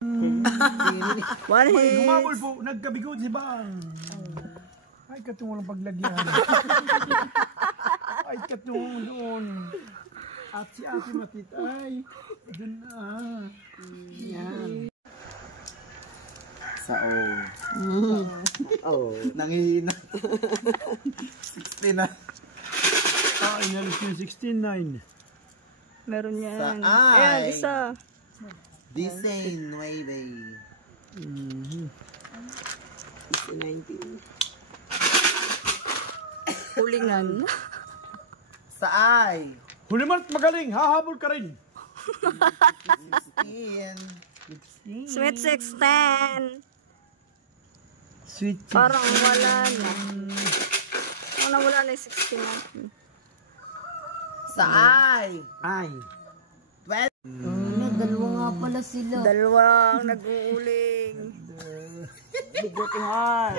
One May hit. humabol po, nagkabigod si Bang. Ay, katong walang paglagyan. Ay, katong doon. At si Ate Matit, ay, doon na. Yan. Sa O. Nangihina. 16 na. Ah, inalis yung 16-9. Meron yan. Sa Ayan, I. isa. Design 9. 19. Hulingan. Sa I. Hulimart magaling, hahabol ka rin. 16. Sweet 16. Sweet. Parang wala na. Parang wala na yung 16 natin. Sa I. Ay. 12. Dalawa nga pala sila. Dalawang nag-uuling. Bigotuhan.